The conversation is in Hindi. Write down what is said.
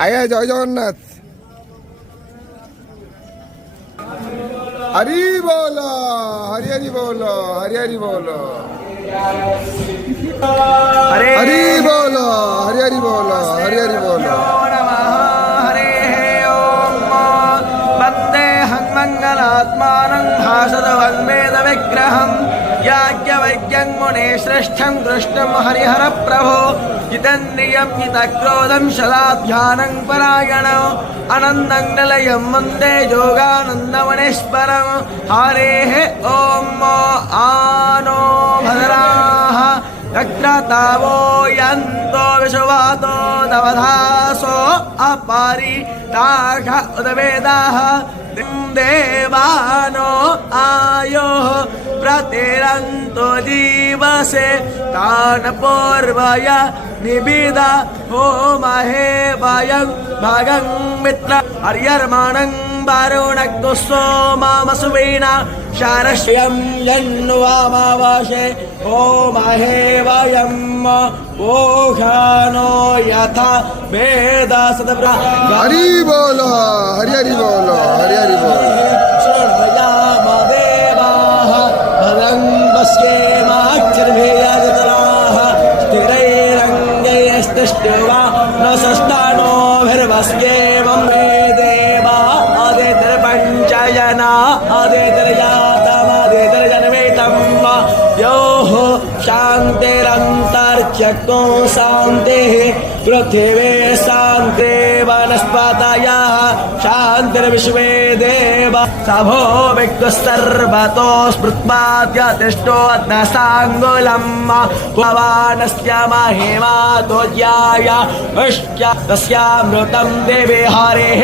आया जय जगन्नाथ हरि बोलो हरि हरि बोलो हरि हरि बोलो हरि बोलो हरि हरि बोलो हरि हरि बोलो हरे ओम वंदे हन्मंगलात्मानं भासदवन्वेद विग्रहं याज्ञवल्क्यं मुने श्रेष्ठं कृष्णं हरिहर प्रभो जितेन्द्रियं जितक्रोधं सदा ध्यानं परायणो आनन्दं निलयं वन्दे योगानन्दमनेश्वरं हरेः ओम आनो भद्राः अग्रतावो यन्तो विश्वातो दवधासो अपारि ताघ उदवेदाः देवानो आयो प्रतिरन्तो जीवसे तान् पूर्वय निबिदा होमहे वयं भगं मित्र हर्यर्माणं वरुणक्तु सोमामसुवीणा शारश्यं जन्वामावाशे होमहे वयं ओघानो यथा वेदा सदप्रा हरि बोलो हरि हरि बोलो हरि हरि बोलो शृणुयाम देवाः भद्रं पश्येमाक्षरभेयजतराः स्थिरैरङ्गैस्तुष्ट्वा न सष्टानोभिर्वस्येमं मे देवा आदितिर्पञ्चजना आदितिर्जातमादितिर्जन्मेतं योः शान्तिरन्तर्चक्तो शान्तिः पृथिवी शान्ति वनस्पतयः शान्तिर्विश्वे देव सभो विक्तुस्सर्वतो स्मृत्वाद्यतिष्ठो अग्नसाङ्गुलं भवानस्य महिमा तोज्याय तस्यामृतं देवे हरेः